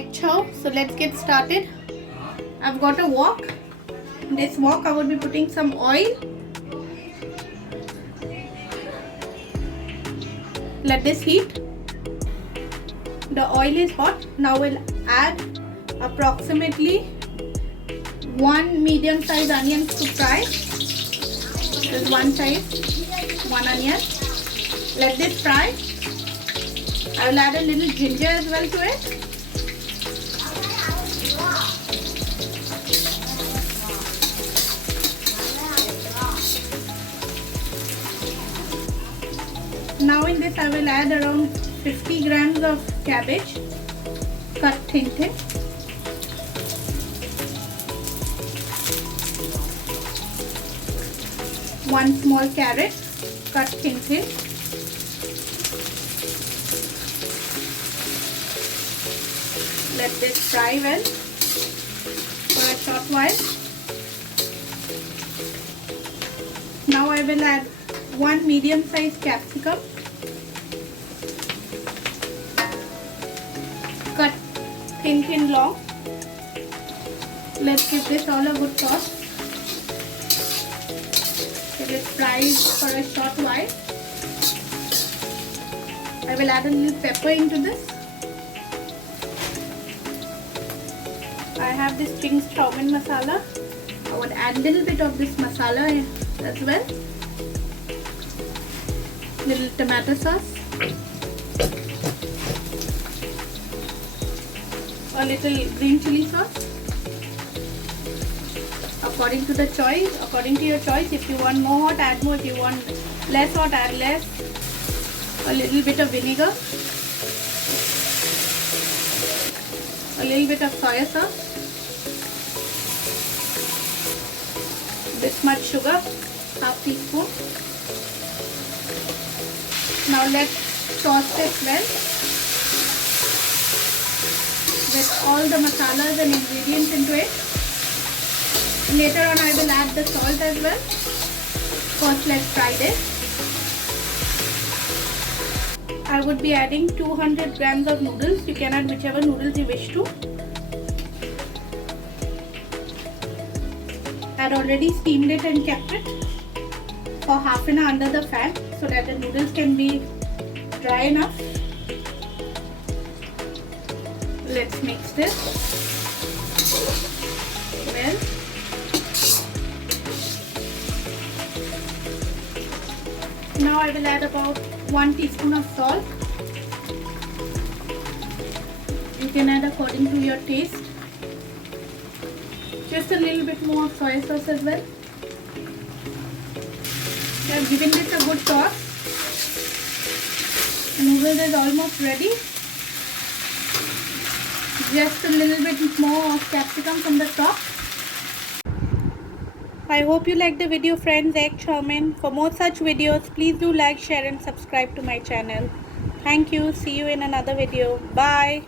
egg chow. So let's get started. I've got a wok. In this wok I will be putting some oil. Let this heat. The oil is hot. Now we'll add approximately 1 medium sized onion to fry. There's one onion. Let this fry. I will add a little ginger as well to it. Now in this I will add around 50 grams of cabbage, cut thin. One small carrot, cut thin. Let this fry well for a short while. Now I will add 1 medium sized capsicum, cut thin long. Let's give this all a good toss. Let it fry for a short while. I will add a little pepper into this. I have this Chowmein masala. I would add a little bit of this masala as well. Little tomato sauce. A little green chilli sauce. According to your choice. If you want more hot, add more. If you want less hot, add less. A little bit of vinegar. A little bit of soya sauce. This much sugar, half teaspoon. Now let's toss this well with all the masalas and ingredients into it. Later on I will add the salt as well. First let's fry this. I would be adding 200 grams of noodles. You can add whichever noodles you wish to. I had already steamed it and kept it for half an hour under the fan so that the noodles can be dry enough. Let's mix this well. Now I will add about 1 teaspoon of salt. You can add according to your taste. Just a little bit more of soya sauce as well. I have given this a good toss. The noodles is almost ready. Just a little bit more of capsicum from the top. I hope you liked the video, friends. Egg chowmin. For more such videos, please do like, share and subscribe to my channel. Thank you. See you in another video. Bye.